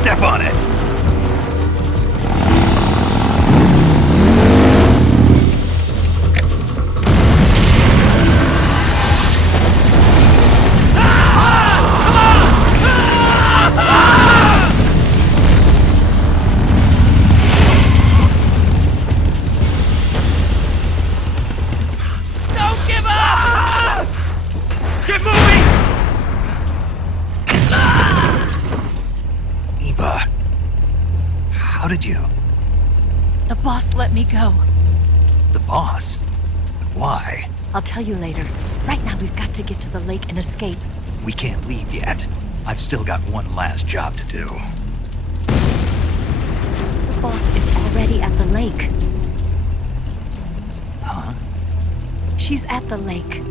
step on it! How did you? The boss let me go. The boss? But why? I'll tell you later. Right now we've got to get to the lake and escape. We can't leave yet. I've still got one last job to do. The boss is already at the lake. Huh? She's at the lake.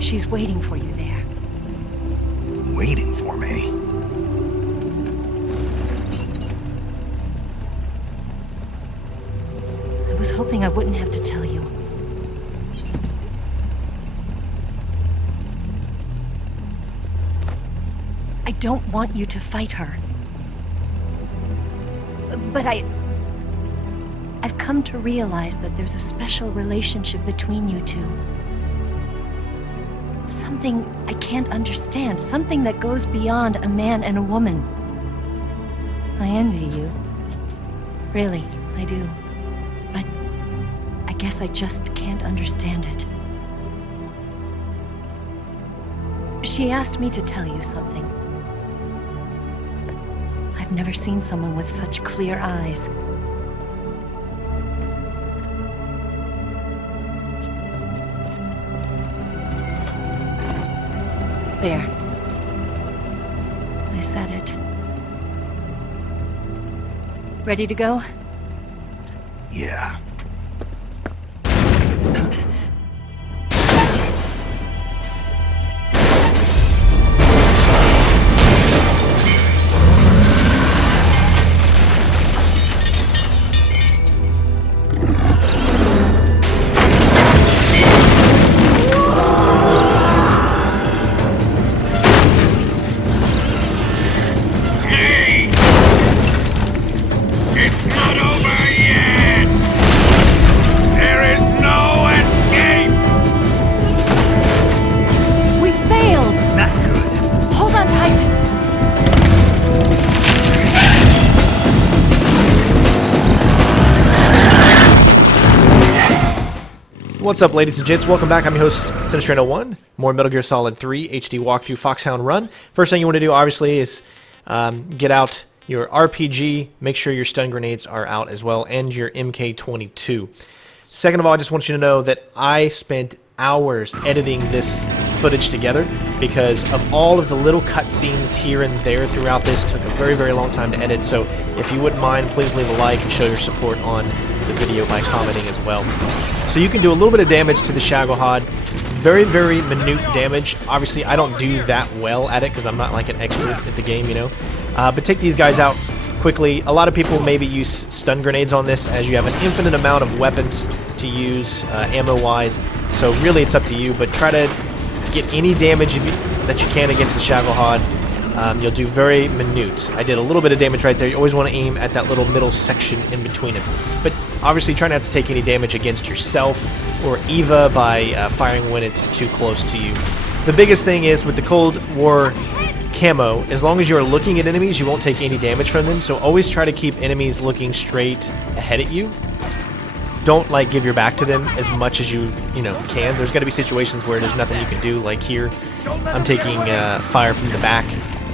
She's waiting for you there. Waiting for me? I was hoping I wouldn't have to tell you. I don't want you to fight her. But I've come to realize that there's a special relationship between you two. Something I can't understand. Something that goes beyond a man and a woman. I envy you. Really, I do. But I guess I just can't understand it. She asked me to tell you something. I've never seen someone with such clear eyes. There. I said it. Ready to go? Yeah. What's up, ladies and gents? Welcome back. I'm your host, Sinistrano1. More Metal Gear Solid 3 HD walkthrough Foxhound run. First thing you want to do, obviously, is get out your RPG. Make sure your stun grenades are out as well, and your MK22. Second of all, I just want you to know that I spent hours editing this footage together because of all of the little cutscenes here and there throughout this. Took a very, very long time to edit, so if you wouldn't mind, please leave a like and show your support on the video by commenting as well. So you can do a little bit of damage to the Shagohod. Very, very minute damage. Obviously, I don't do that well at it because I'm not like an expert at the game, you know. But take these guys out quickly. A lot of people maybe use stun grenades on this as you have an infinite amount of weapons to use ammo-wise. So really, it's up to you. But try to get any damage that you can against the Shagohod. You'll do very minute. I did a little bit of damage right there. You always want to aim at that little middle section in between them. But obviously try not to take any damage against yourself or Eva by firing when it's too close to you. The biggest thing is with the Cold War camo, as long as you're looking at enemies, you won't take any damage from them. So always try to keep enemies looking straight ahead at you. Don't like give your back to them as much as you can. There's going to be situations where there's nothing you can do, like here. I'm taking fire from the back.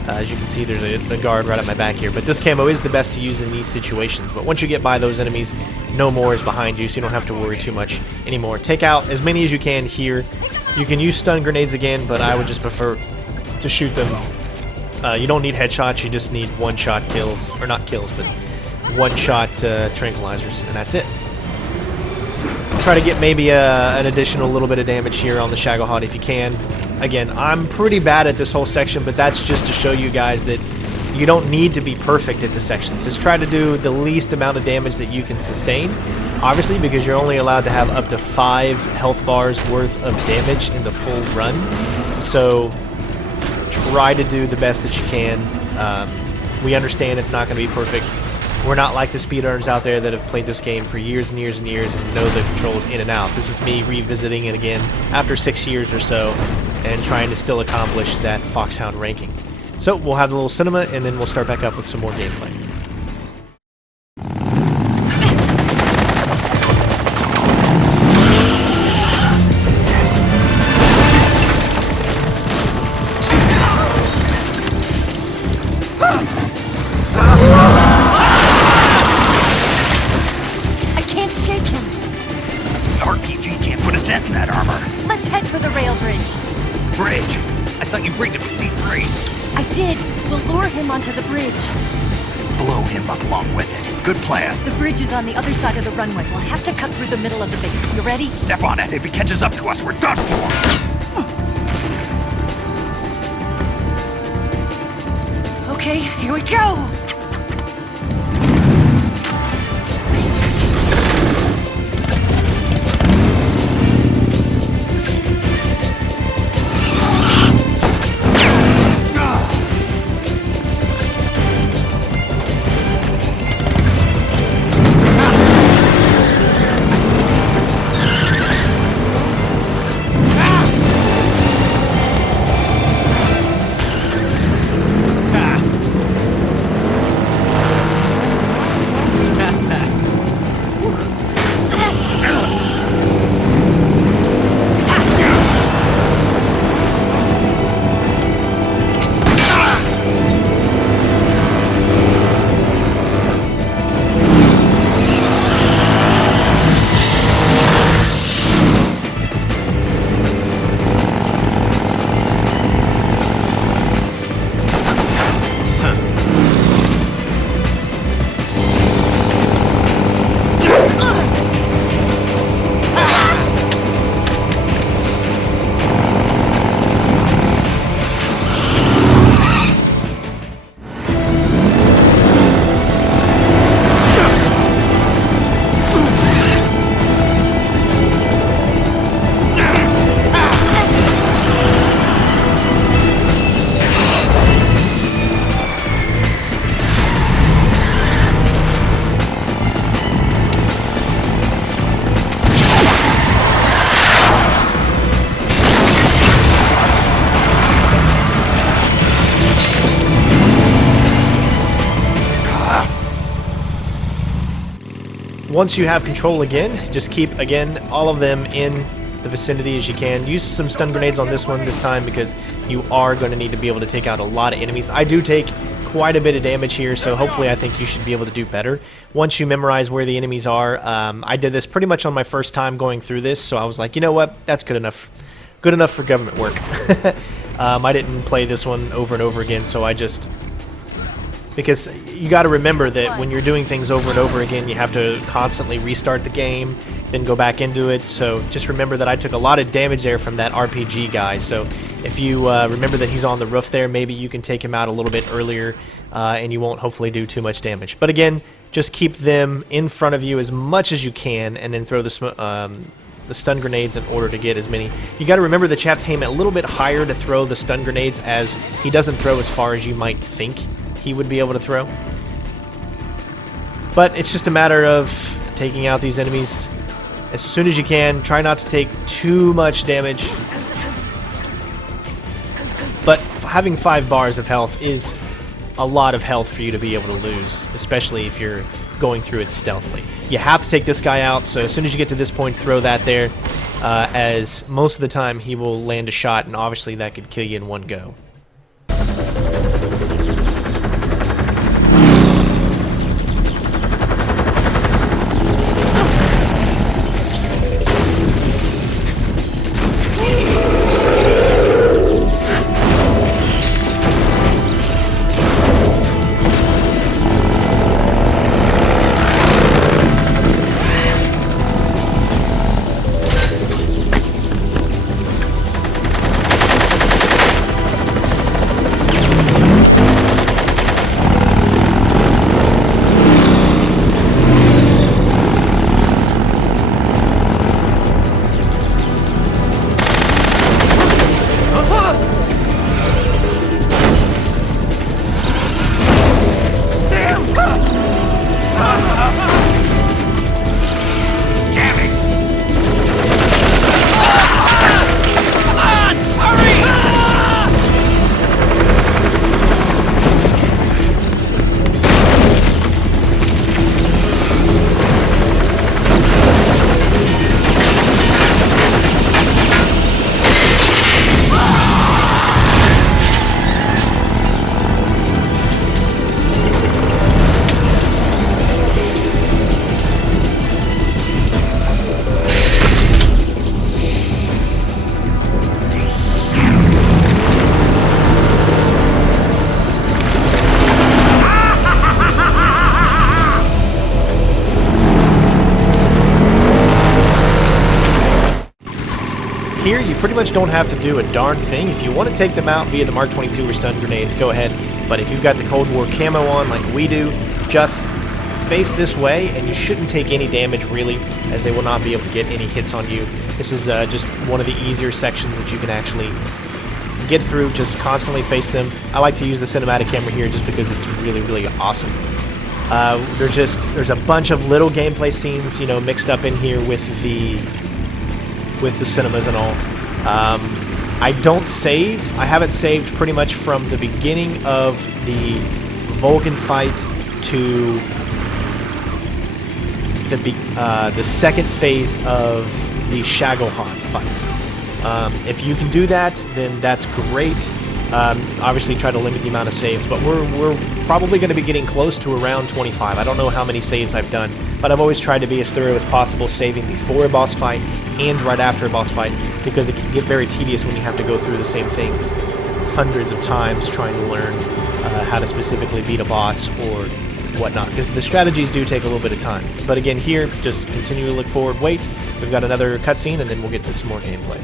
As you can see, there's a guard right at my back here. But this camo is the best to use in these situations. But once you get by those enemies, no more is behind you, so you don't have to worry too much anymore. Take out as many as you can here. You can use stun grenades again, but I would just prefer to shoot them. You don't need headshots, you just need one-shot kills. Or not kills, but one-shot tranquilizers, and that's it. Try to get maybe an additional little bit of damage here on the Shagohod if you can. Again, I'm pretty bad at this whole section, but that's just to show you guys that you don't need to be perfect at the sections. Just try to do the least amount of damage that you can sustain. Obviously, because you're only allowed to have up to 5 health bars worth of damage in the full run. So try to do the best that you can. We understand it's not going to be perfect. We're not like the speedrunners out there that have played this game for years and years and years and know the controls in and out. This is me revisiting it again after 6 years or so and trying to still accomplish that Foxhound ranking. So we'll have a little cinema and then we'll start back up with some more gameplay. Onto the bridge. Blow him up along with it. Good plan. The bridge is on the other side of the runway. We'll have to cut through the middle of the base. You ready? Step on it. If he catches up to us, we're done for. Okay, here we go. Once you have control again, just keep, again, all of them in the vicinity as you can. Use some stun grenades on this one this time because you are going to need to be able to take out a lot of enemies. I do take quite a bit of damage here, so hopefully I think you should be able to do better. Once you memorize where the enemies are, I did this pretty much on my first time going through this, so I was like, you know what, that's good enough. Good enough for government work. I didn't play this one over and over again, so I just... Because you got to remember that when you're doing things over and over again, you have to constantly restart the game, then go back into it. So just remember that I took a lot of damage there from that RPG guy. So if you remember that he's on the roof there, maybe you can take him out a little bit earlier, and you won't hopefully do too much damage. But again, just keep them in front of you as much as you can, and then throw the stun grenades in order to get as many. You got to remember that you have to aim a little bit higher to throw the stun grenades, as he doesn't throw as far as you might think he would be able to throw. But it's just a matter of taking out these enemies as soon as you can. Try not to take too much damage. But having 5 bars of health is a lot of health for you to be able to lose, especially if you're going through it stealthily. You have to take this guy out, so as soon as you get to this point, throw that there, as most of the time he will land a shot, and obviously that could kill you in one go. here, you pretty much don't have to do a darn thing. If you want to take them out via the Mark 22 or stun grenades, go ahead. But if you've got the Cold War camo on like we do, just face this way, and you shouldn't take any damage, really, as they will not be able to get any hits on you. This is just one of the easier sections that you can actually get through. Just constantly face them. I like to use the cinematic camera here just because it's really, really awesome. There's a bunch of little gameplay scenes, you know, mixed up in here with the cinemas and all. I don't save. I haven't saved pretty much from the beginning of the Volgin fight to the second phase of the Shagohod fight. If you can do that, then that's great. Obviously try to limit the amount of saves, but we're probably going to be getting close to around 25. I don't know how many saves I've done, but I've always tried to be as thorough as possible, saving before a boss fight and right after a boss fight, because it can get very tedious when you have to go through the same things hundreds of times trying to learn how to specifically beat a boss or whatnot, because the strategies do take a little bit of time. But again, here, just continue to look forward, wait. We've got another cutscene, and then we'll get to some more gameplay.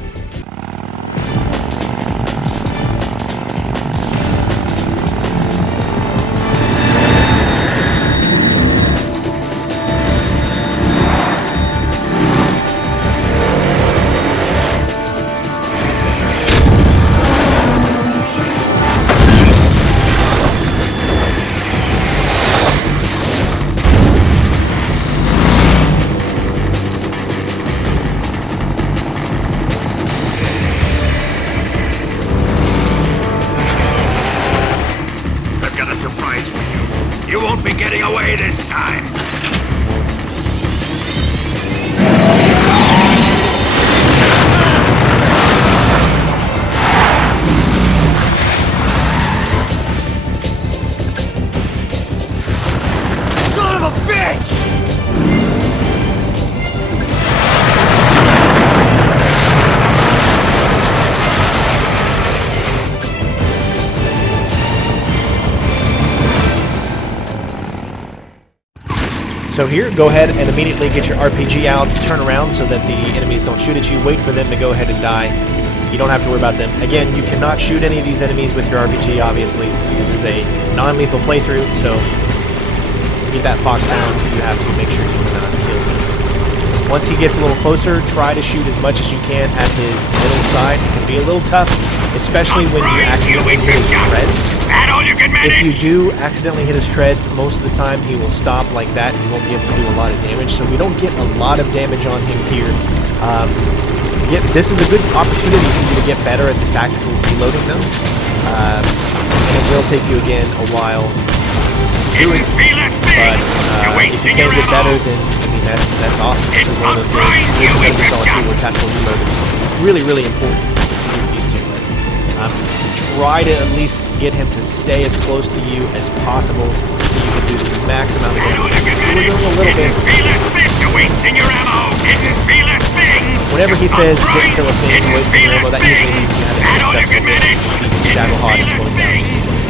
Away this time! Son of a bitch! So here, go ahead and immediately get your RPG out, turn around so that the enemies don't shoot at you, wait for them to go ahead and die. You don't have to worry about them. Again, you cannot shoot any of these enemies with your RPG, obviously. This is a non-lethal playthrough, so to get that Foxhound, you have to make sure you cannot kill him. Once he gets a little closer, try to shoot as much as you can at his middle side. It can be a little tough, especially when you accidentally hit his treads. If you do accidentally hit his treads, most of the time he will stop like that and you won't be able to do a lot of damage. So we don't get a lot of damage on him here. This is a good opportunity for you to get better at the tactical reloading though. And it will take you again a while to do it. But if you can get better, then I mean that's awesome. This is one of those games, this is Metal Gear Solid 2, where tactical reload is really, really important to get used to. But try to at least get him to stay as close to you as possible so you can do the max amount of damage. So we're doing a little bit. Whenever he says didn't kill a thing, wasting your ammo, that usually means you had a successful hit. You can see the Shagohod is going down just a little bit.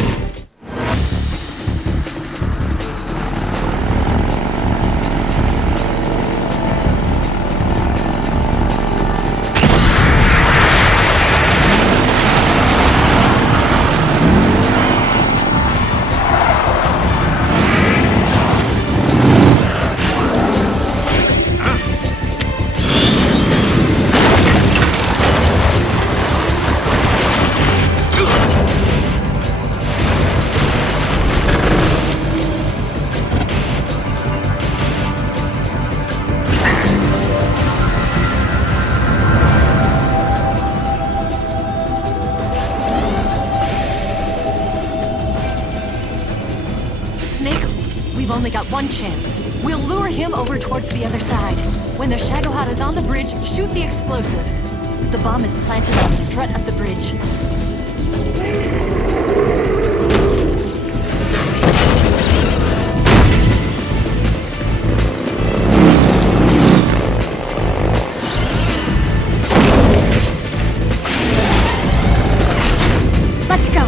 We've only got one chance. We'll lure him over towards the other side. When the Shagohod is on the bridge, shoot the explosives. The bomb is planted on the strut of the bridge. Let's go!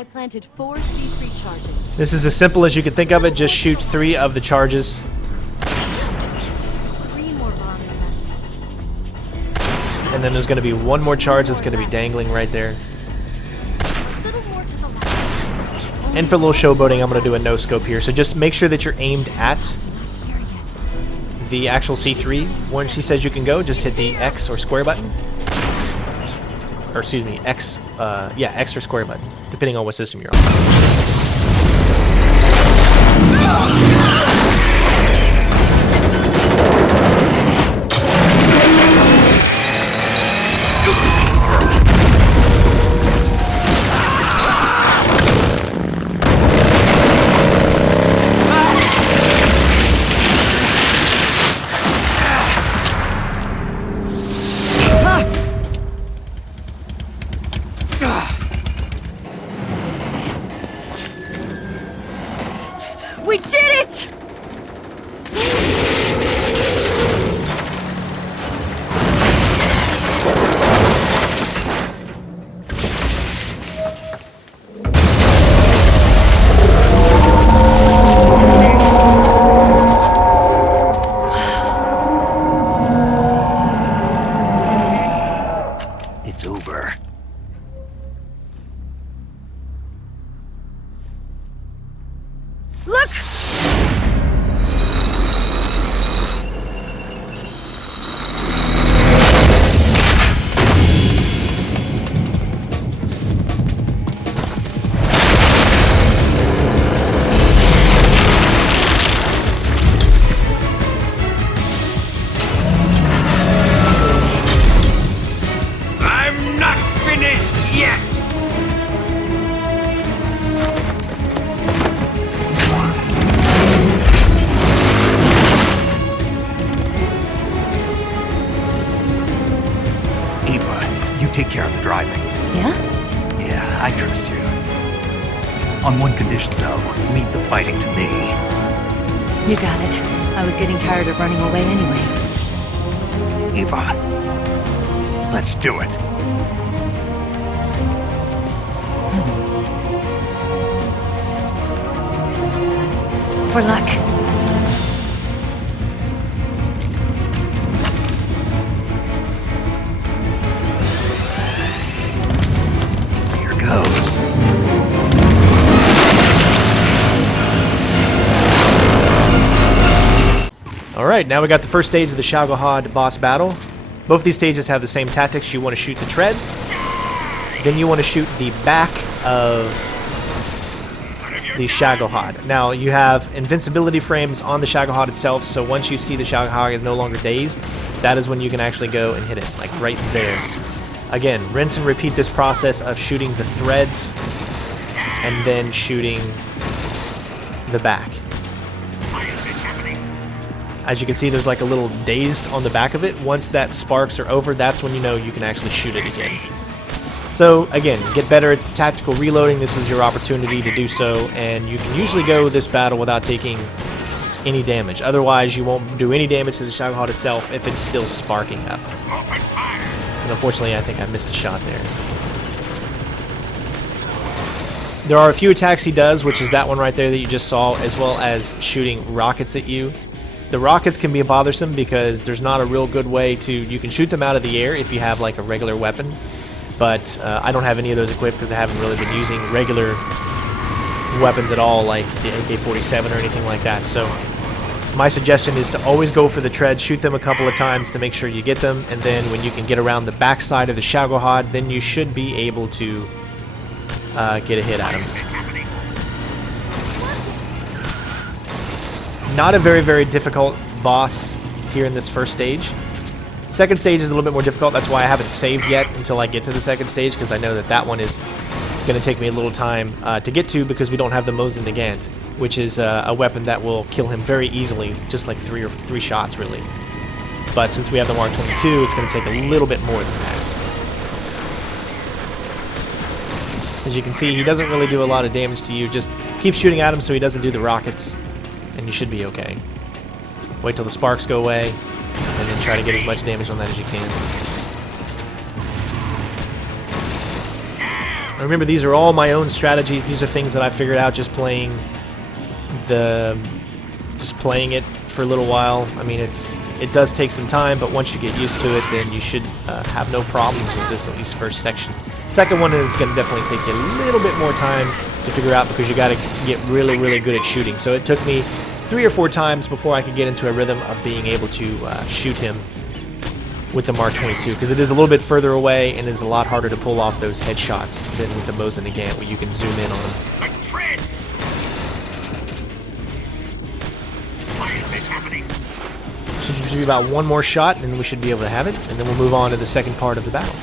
I planted 4 C3 charges. This is as simple as you can think of it. Just shoot 3 of the charges. 3 more bombs left. And then there's going to be 1 more charge that's going to be dangling right there. A little more to the left. And for a little showboating, I'm going to do a no-scope here. So just make sure that you're aimed at Here yet. the actual C3. When she says you can go, just hit the X or square button. Or excuse me, X, yeah, X or square button, depending on what system you're on. We did it! It's over. Look! I'm not finished yet! Eva, you take care of the driving. Yeah? Yeah, I trust you. On one condition, though, leave the fighting to me. You got it. I was getting tired of running away anyway. Eva, let's do it. For luck. Here goes. Alright, now we got the first stage of the Shagohod boss battle. Both these stages have the same tactics. You want to shoot the treads, then you want to shoot the back of the Shagohod. Now, you have invincibility frames on the Shagohod itself, so once you see the Shagohod is no longer dazed, that is when you can actually go and hit it, like right there. Again, rinse and repeat this process of shooting the threads and then shooting the back. As you can see, there's like a little dazed on the back of it. Once that sparks are over, that's when you know you can actually shoot it again. So again, get better at the tactical reloading. This is your opportunity to do so, and you can usually go this battle without taking any damage. Otherwise, you won't do any damage to the Shagohod itself if it's still sparking up. And unfortunately, I think I missed a shot there. There are a few attacks he does, which is that one right there that you just saw, as well as shooting rockets at you. The rockets can be bothersome because there's not a real good way to... You can shoot them out of the air if you have like a regular weapon, but I don't have any of those equipped because I haven't really been using regular weapons at all, like the AK-47 or anything like that. So my suggestion is to always go for the treads, shoot them a couple of times to make sure you get them, and then when you can get around the backside of the Shagohod, then you should be able to get a hit at him. Not a very, very difficult boss here in this first stage. Second stage is a little bit more difficult. That's why I haven't saved yet until I get to the second stage, because I know that that one is going to take me a little time to get to, because we don't have the Mosin Nagant, which is a weapon that will kill him very easily, just like three shots, really. But since we have the Mark 22, it's going to take a little bit more than that. As you can see, he doesn't really do a lot of damage to you. Just keep shooting at him so he doesn't do the rockets, and you should be okay. Wait till the sparks go away, and then try to get as much damage on that as you can. Remember, these are all my own strategies. These are things that I figured out just playing it for a little while. I mean, it does take some time, but once you get used to it, then you should have no problems with this, at least first section. Second one is going to definitely take you a little bit more time to figure out because you got to get really, really good at shooting. So it took me 3 or 4 times before I could get into a rhythm of being able to shoot him with the Mark 22, because it is a little bit further away and is a lot harder to pull off those headshots than with the Mosin Nagant, where you can zoom in on them. Should be about one more shot, and then we should be able to have it, and then we'll move on to the second part of the battle.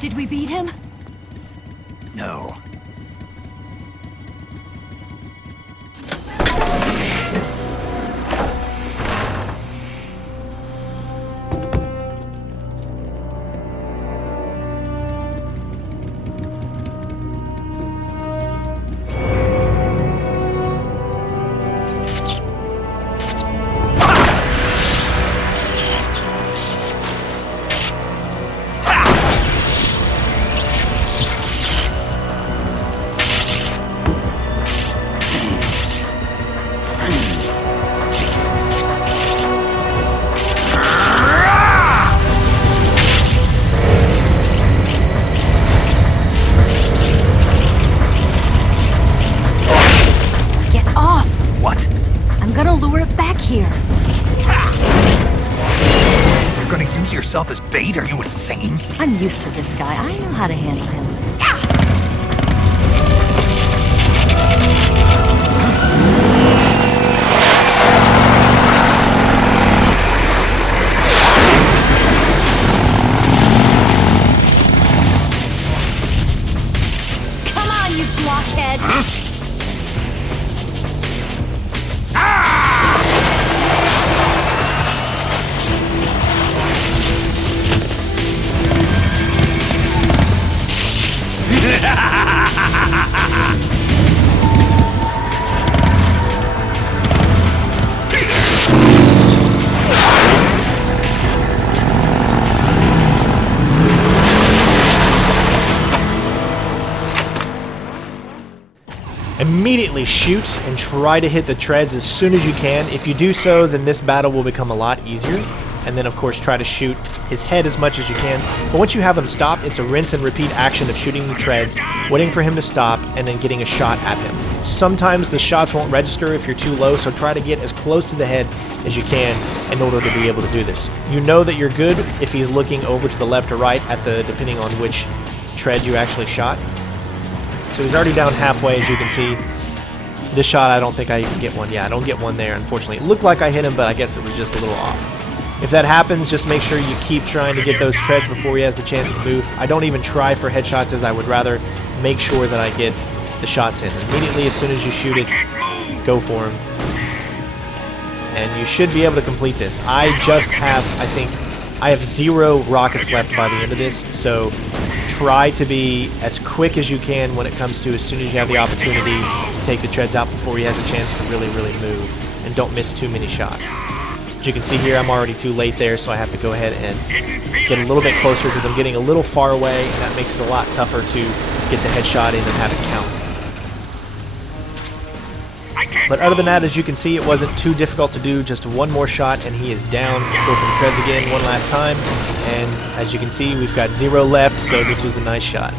Did we beat him? No. Yourself as bait? Are you insane? I'm used to this guy. I know how to handle him. Come on, you blockhead! Huh? Immediately shoot and try to hit the treads as soon as you can. If you do so, then this battle will become a lot easier. And then, of course, try to shoot his head as much as you can. But once you have him stop, it's a rinse and repeat action of shooting the treads, waiting for him to stop, and then getting a shot at him. Sometimes the shots won't register if you're too low, so try to get as close to the head as you can in order to be able to do this. You know that you're good if he's looking over to the left or right depending on which tread you actually shot. So he's already down halfway, as you can see. This shot, I don't think I even get one. Yeah, I don't get one there, unfortunately. It looked like I hit him, but I guess it was just a little off. If that happens, just make sure you keep trying to get those treads before he has the chance to move. I don't even try for headshots, as I would rather make sure that I get the shots in. Immediately, as soon as you shoot it, go for him. And you should be able to complete this. I have 0 rockets left by the end of this, so try to be as quick as you can when it comes to as soon as you have the opportunity to take the treads out before he has a chance to really, really move. And don't miss too many shots. As you can see here, I'm already too late there, so I have to go ahead and get a little bit closer because I'm getting a little far away, and that makes it a lot tougher to get the headshot in and have it count. But other than that, as you can see, it wasn't too difficult to do. Just one more shot, and he is down. Go for the treads again one last time. And as you can see, we've got 0 left, so this was a nice shot.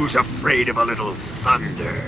Who's afraid of a little thunder?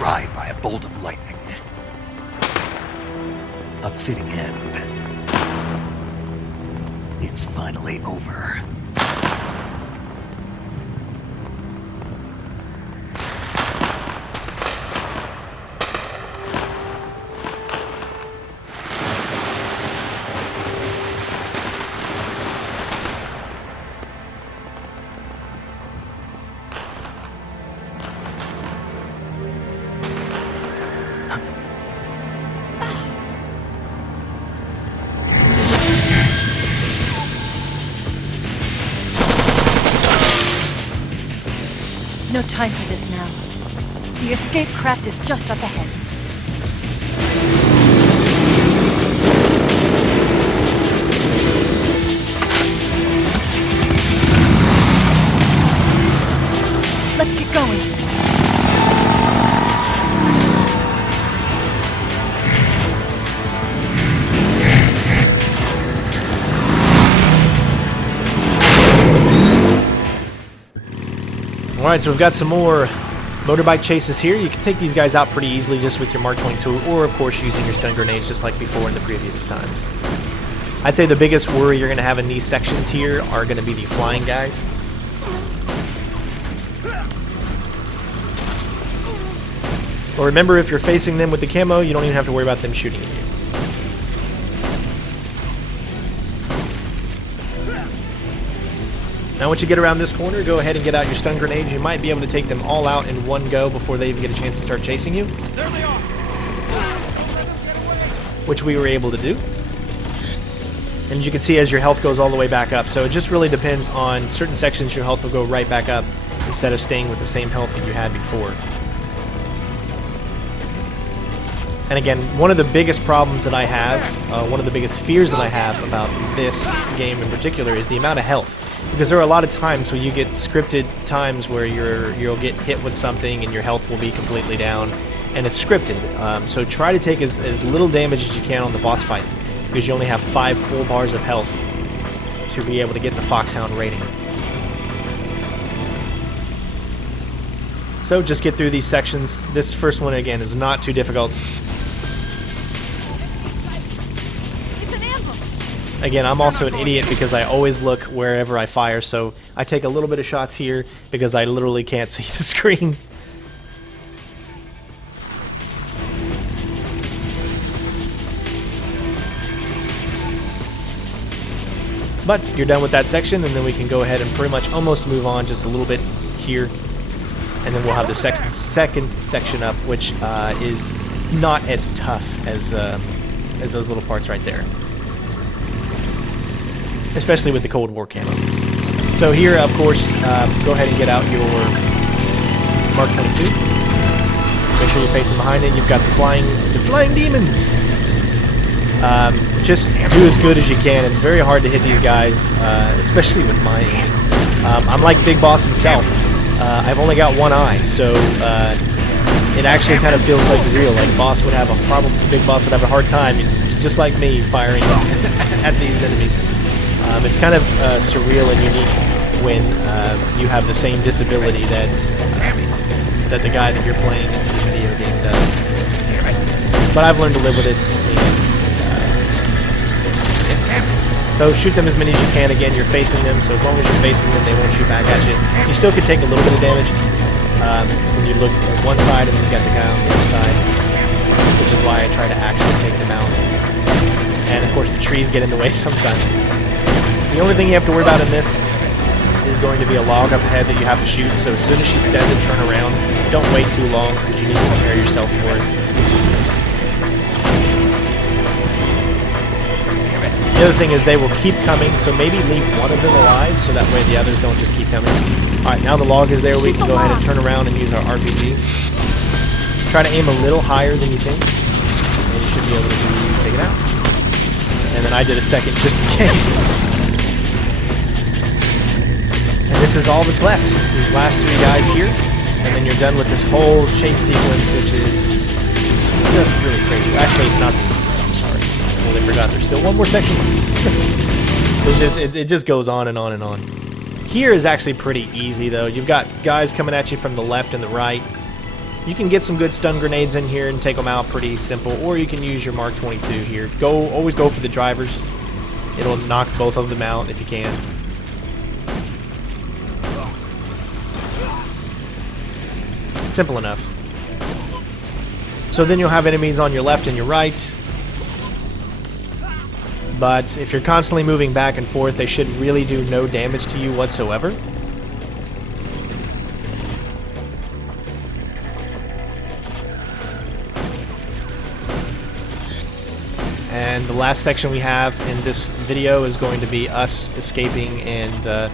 Fried by a bolt of lightning. A fitting end. It's finally over. No time for this now. The escape craft is just up ahead. Let's get going. Alright, so we've got some more motorbike chases here. You can take these guys out pretty easily just with your Mark 22, or of course using your stun grenades just like before in the previous times. I'd say the biggest worry you're going to have in these sections here are going to be the flying guys. Well, remember, if you're facing them with the camo, you don't even have to worry about them shooting at you. Now once you get around this corner, go ahead and get out your stun grenades. You might be able to take them all out in one go before they even get a chance to start chasing you. There they are! Which we were able to do. And you can see as your health goes all the way back up. So it just really depends on certain sections your health will go right back up instead of staying with the same health that you had before. And again, one of the biggest problems that I have, one of the biggest fears that I have about this game in particular is the amount of health. Because there are a lot of times where you get scripted times where you'll get hit with something and your health will be completely down, and it's scripted. So try to take as little damage as you can on the boss fights, because you only have 5 full bars of health to be able to get the Foxhound rating. So just get through these sections. This first one, again, is not too difficult. Again, I'm also an idiot because I always look wherever I fire, so I take a little bit of shots here because I literally can't see the screen. But you're done with that section, and then we can go ahead and pretty much almost move on just a little bit here. And then we'll have the second section up, which is not as tough as those little parts right there. Especially with the Cold War camo. So here, of course, go ahead and get out your Mark 22. Make sure you're facing behind it. You've got the flying demons. Just do as good as you can. It's very hard to hit these guys, especially with my aim. I'm like Big Boss himself. I've only got one eye, so it actually kind of feels like real. Like Boss would have a problem. Big Boss would have a hard time, just like me, firing at these enemies. It's kind of surreal and unique when you have the same disability that the guy that you're playing in the video game does. But I've learned to live with it. So shoot them as many as you can. Again, you're facing them, so as long as you're facing them, they won't shoot back at you. You still could take a little bit of damage when you look at one side and you got the guy on the other side, which is why I try to actually take them out. And of course the trees get in the way sometimes. The only thing you have to worry about in this is going to be a log up ahead that you have to shoot, so as soon as she says it, turn around. Don't wait too long because you need to prepare yourself for it. The other thing is they will keep coming, so maybe leave one of them alive so that way the others don't just keep coming. Alright, now the log is there, we can go ahead and turn around and use our RPG. Try to aim a little higher than you think, and you should be able to take it out. And then I did a second just in case. And this is all that's left. These last 3 guys here, and then you're done with this whole chase sequence, which is just really crazy. Actually, it's not. I'm sorry. I totally forgot. There's still one more section. It just goes on and on and on. Here is actually pretty easy, though. You've got guys coming at you from the left and the right. You can get some good stun grenades in here and take them out pretty simple, or you can use your Mark 22 here. Always go for the drivers. It'll knock both of them out if you can. Simple enough. So then you'll have enemies on your left and your right. But if you're constantly moving back and forth, they should really do no damage to you whatsoever. And the last section we have in this video is going to be us escaping and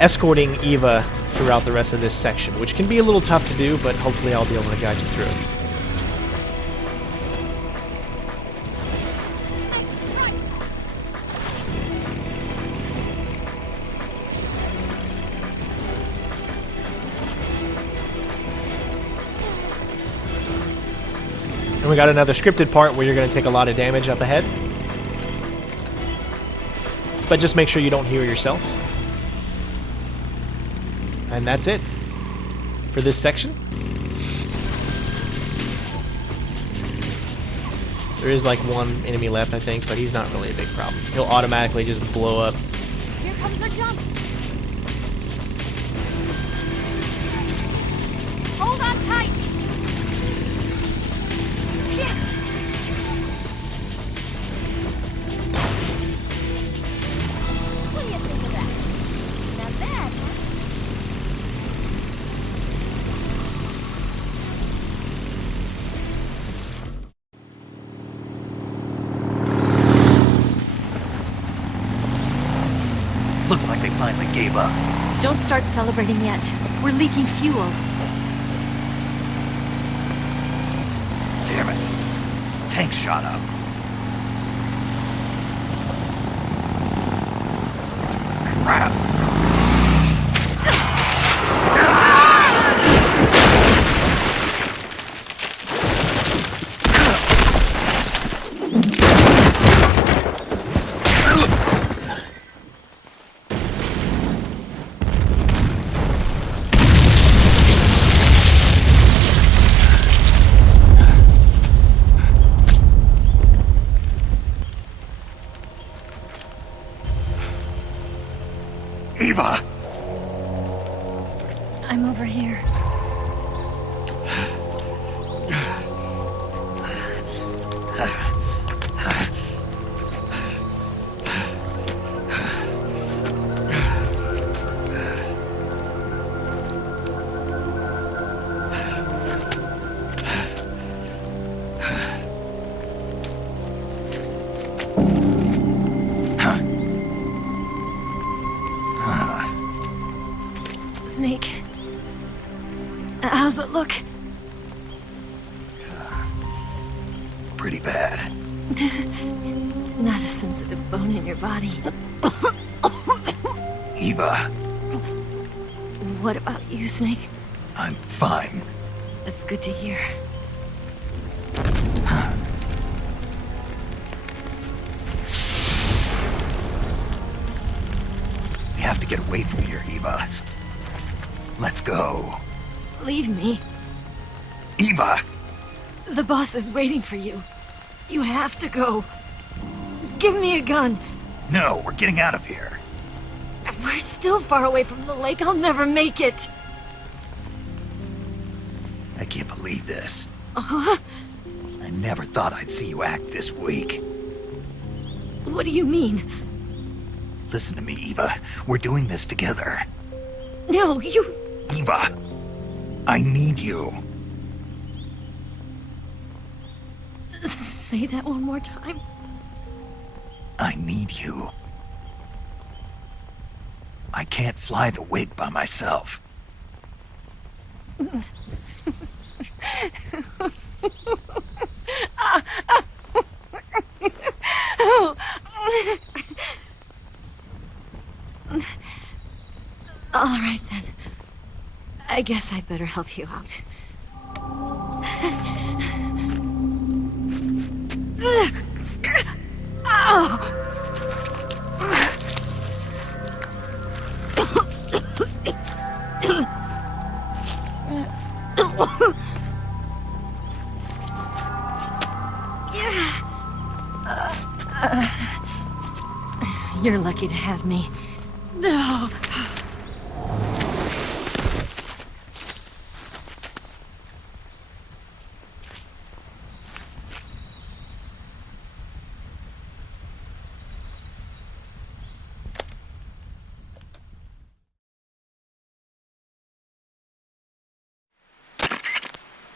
escorting Eva throughout the rest of this section, which can be a little tough to do, but hopefully I'll be able to guide you through it. And we got another scripted part where you're going to take a lot of damage up ahead. But just make sure you don't heal yourself. And that's it for this section. There is like one enemy left, I think, but he's not really a big problem. He'll automatically just blow up. Here comes the jump. Hold on tight. Yeah. What do you think of that? Not bad, huh? Looks like they finally gave up. Don't start celebrating yet. We're leaking fuel. Damn it. Tank shot up. Crap. Eva! I'm over here. Snake. How's it look? Pretty bad. Not a sensitive bone in your body. Eva, What about you, Snake? I'm fine. That's good to hear. We have to get away from here, Eva. Let's go. Leave me. Eva! The boss is waiting for you. You have to go. Give me a gun. No, we're getting out of here. We're still far away from the lake. I'll never make it. I can't believe this. Uh-huh. I never thought I'd see you act this weak. What do you mean? Listen to me, Eva. We're doing this together. No, you... Eva, I need you. Say that one more time. I need you. I can't fly the wig by myself. All right, then. I guess I'd better help you out. You're lucky to have me. No.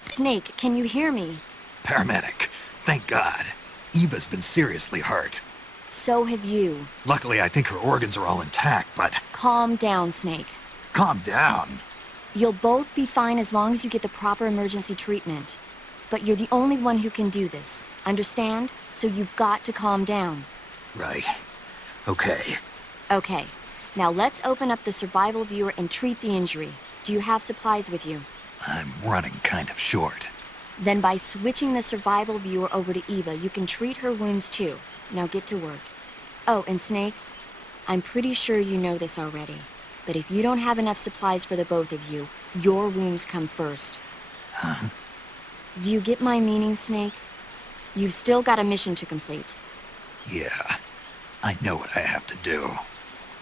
Snake, can you hear me? Paramedic, thank God. Eva's been seriously hurt. So have you. Luckily, I think her organs are all intact, but... Calm down, Snake. Calm down. You'll both be fine as long as you get the proper emergency treatment. But you're the only one who can do this. Understand? So you've got to calm down. Right. Okay. Okay. Now let's open up the survival viewer and treat the injury. Do you have supplies with you? I'm running kind of short. Then by switching the survival viewer over to Eva, you can treat her wounds too. Now get to work. Oh, and Snake, I'm pretty sure you know this already, but if you don't have enough supplies for the both of you, your wounds come first. Huh? Do you get my meaning, Snake? You've still got a mission to complete. Yeah. I know what I have to do.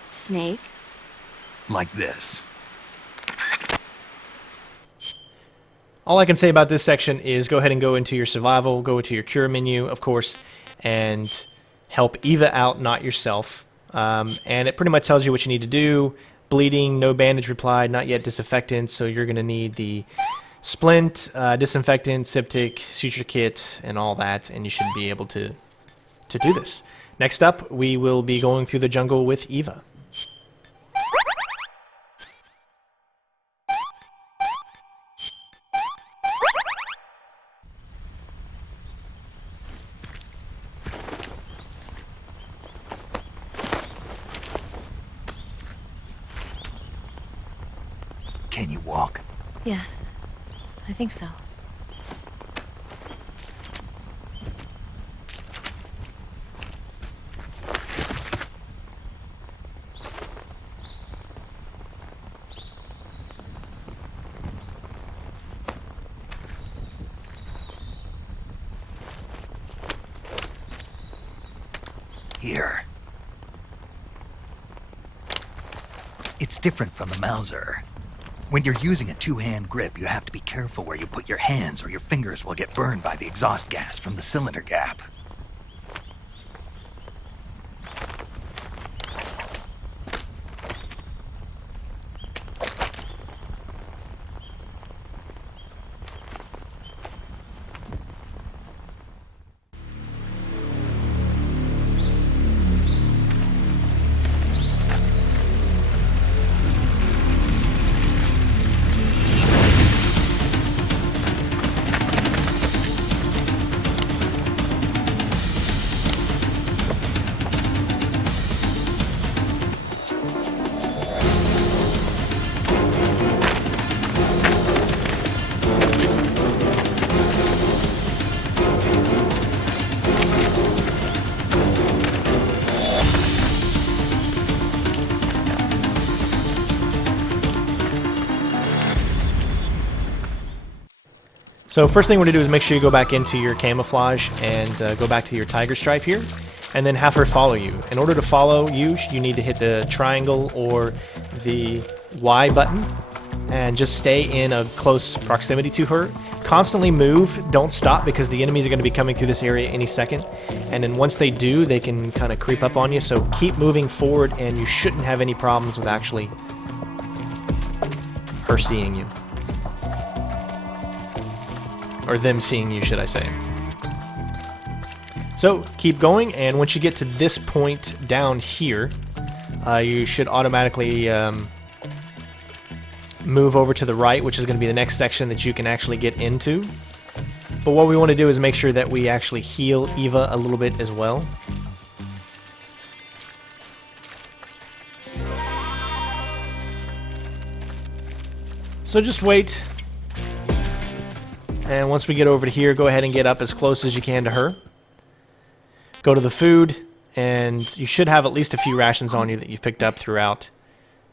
Snake? Like this. All I can say about this section is go ahead and go into your survival, go into your cure menu, of course, and help Eva out, not yourself. And it pretty much tells you what you need to do. Bleeding, no bandage replied, not yet disinfectant, so you're going to need the splint, disinfectant, septic, suture kit, and all that, and you should be able to do this. Next up, we will be going through the jungle with Eva. Can you walk? Yeah, I think so. Here. It's different from the Mauser. When you're using a two-hand grip, you have to be careful where you put your hands or your fingers will get burned by the exhaust gas from the cylinder gap. So first thing we're going to do is make sure you go back into your camouflage and go back to your tiger stripe here, and then have her follow you. In order to follow you, you need to hit the triangle or the Y button and just stay in a close proximity to her. constantly move. Don't stop, because the enemies are going to be coming through this area any second. And then once they do, they can kind of creep up on you. So keep moving forward, and you shouldn't have any problems with actually her seeing you. Or them seeing you, should I say. So keep going, and once you get to this point down here, you should automatically move over to the right, which is going to be the next section that you can actually get into. But what we want to do is make sure that we actually heal Eva a little bit as well. So just wait. And once we get over to here, go ahead and get up as close as you can to her. Go to the food, and you should have at least a few rations on you that you've picked up throughout.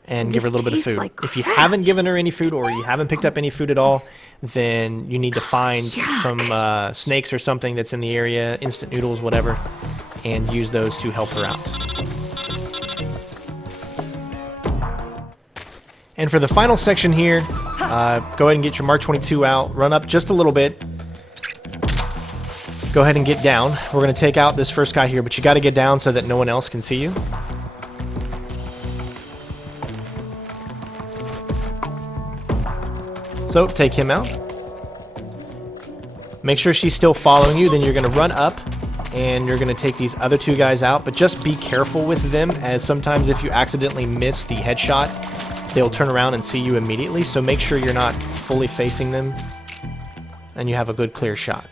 And give her a little bit of food. If you haven't given her any food, or you haven't picked up any food at all, then you need to find some snakes or something that's in the area, instant noodles, whatever, and use those to help her out. And for the final section here, go ahead and get your Mark 22 out, run up just a little bit, go ahead and get down. We're going to take out this first guy here, but you got to get down so that no one else can see you. So, take him out. Make sure she's still following you, then you're going to run up, and you're going to take these other two guys out, but just be careful with them, as sometimes if you accidentally miss the headshot, they'll turn around and see you immediately, so make sure you're not fully facing them, and you have a good clear shot.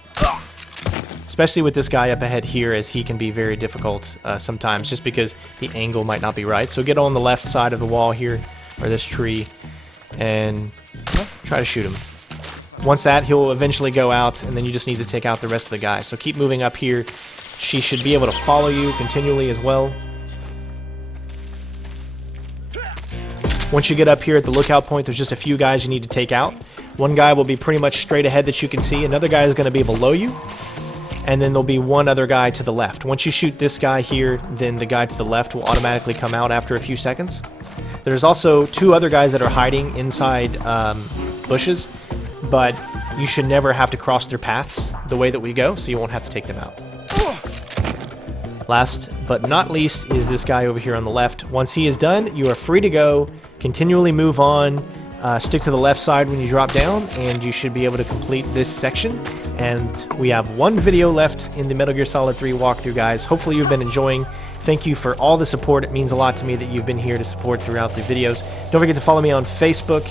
Especially with this guy up ahead here, as he can be very difficult sometimes, just because the angle might not be right. So get on the left side of the wall here, or this tree, and try to shoot him. Once that, he'll eventually go out, and then you just need to take out the rest of the guys. So keep moving up here. She should be able to follow you continually as well. Once you get up here at the lookout point, there's just a few guys you need to take out. One guy will be pretty much straight ahead that you can see. Another guy is going to be below you. And then there'll be one other guy to the left. Once you shoot this guy here, then the guy to the left will automatically come out after a few seconds. There's also two other guys that are hiding inside bushes, but you should never have to cross their paths the way that we go, so you won't have to take them out. Last but not least is this guy over here on the left. Once he is done, you are free to go. Continually move on. Stick to the left side when you drop down, and you should be able to complete this section. And we have one video left in the Metal Gear Solid 3 walkthrough, guys. Hopefully you've been enjoying. Thank you for all the support. It means a lot to me that you've been here to support throughout the videos. Don't forget to follow me on Facebook,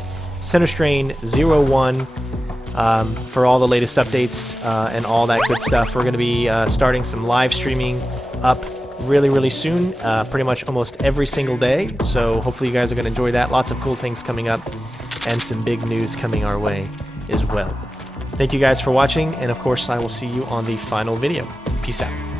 CenterStrain01, for all the latest updates and all that good stuff. We're going to be starting some live streaming up really soon, pretty much almost every single day. So hopefully you guys are going to enjoy that. Lots of cool things coming up, and some big news coming our way as well. Thank you guys for watching, and of course I will see you on the final video. Peace out.